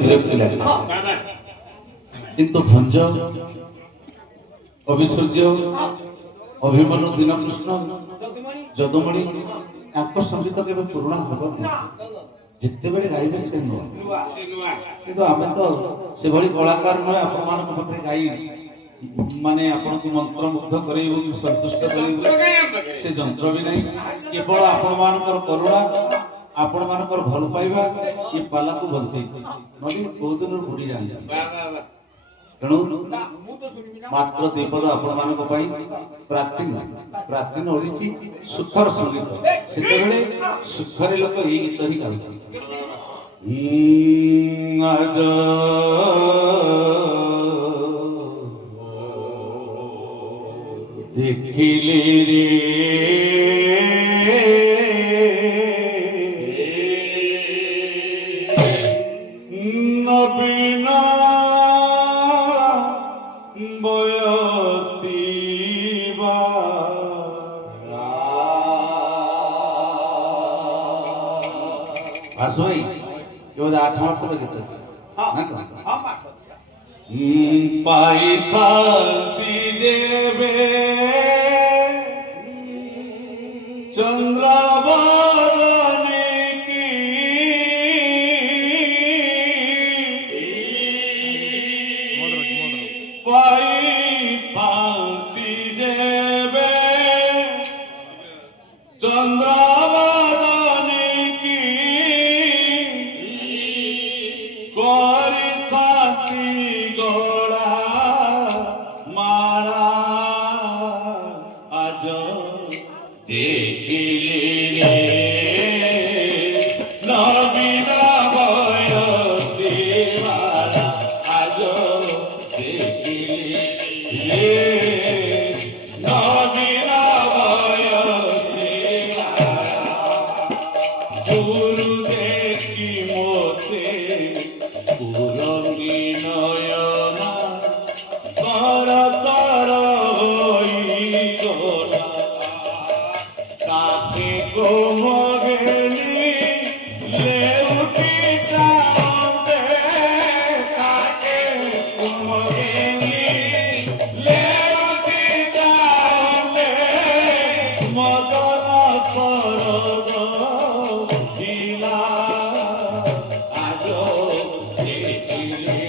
বিরক্তি লাগে কিন্তু ভঞ্জ অবিসূর্য অভিମন্যু দীনকৃষ্ণ যদুମণি ତାଙ୍କ ସଙ୍ଗୀତ କେବେ ପୁରୁଣା ହବନି ଯେତେବେଳେ ଗାଇବେ ସେ ନୂଆ କିନ୍ତୁ ଆମେ ତ ସେଭଳି କଳାକାର ନୁହେଁ ଆପଣମାନଙ୍କ ପାଖରେ ଗାଇ ମାନେ ଆପଣଙ୍କୁ ମନ୍ତ୍ରମୁଗ୍ଧ କରେଇବୁ ସନ୍ତୁଷ୍ଟ କରେଇବୁ ସେ ଯନ୍ତ୍ର ବି ନାହିଁ କେବଳ ଆପଣମାନଙ୍କର କରୁଣା ଆପଣମାନଙ୍କର ଭଲ ପାଇବା ଏ ପାଲାକୁ ବଞ୍ଚେଇଛି ନହେଲେ କୋଉ ଦିନରୁ ବୁଡି ଯାଆନ୍ତି ତେଣୁ ମାତ୍ର ଦ୍ୱିପଦ ଆପଣମାନଙ୍କ ପାଇଁ ପ୍ରାଚୀନ ଓଡ଼ିଶୀ ସୁଖର ସଙ୍ଗୀତ ସେତେବେଳେ ସୁଖରେ ଲୋକ ଏଇ ଗୀତ ହିଁ ଗାଉଥିଲେ ଦେଖିଲେ ରେ ନବୀନ ବୟସୀବା ଆସ ଭାଇ କେଉଁ 8 ମାସର ଗୀତ ନା କଣ ପାଇଥାନ୍ତି ଯେବେ ଚନ୍ଦ୍ରବଦନେ କି ପାଇଥାନ୍ତି ଯେବେ ଚନ୍ଦ୍ରବଦନେ କି କରିଥାନ୍ତି ଗଳା ମାଳା ଆଜ ଦେଖିଲେ ରେ ନବୀନ ବୟସୀବା ଆଜ ଦେଖିଲେ ରେ ନବୀନ ବୟସୀବା গুরু দেখি মোতে পুরঙ্গী নয়না তর তর হইগলা কাকে কোমগেলি লেউটি চাঁদে কাকে কোমগেলি লেউটি চাঁদে মদন সরদ জিলা আজ দেখিলে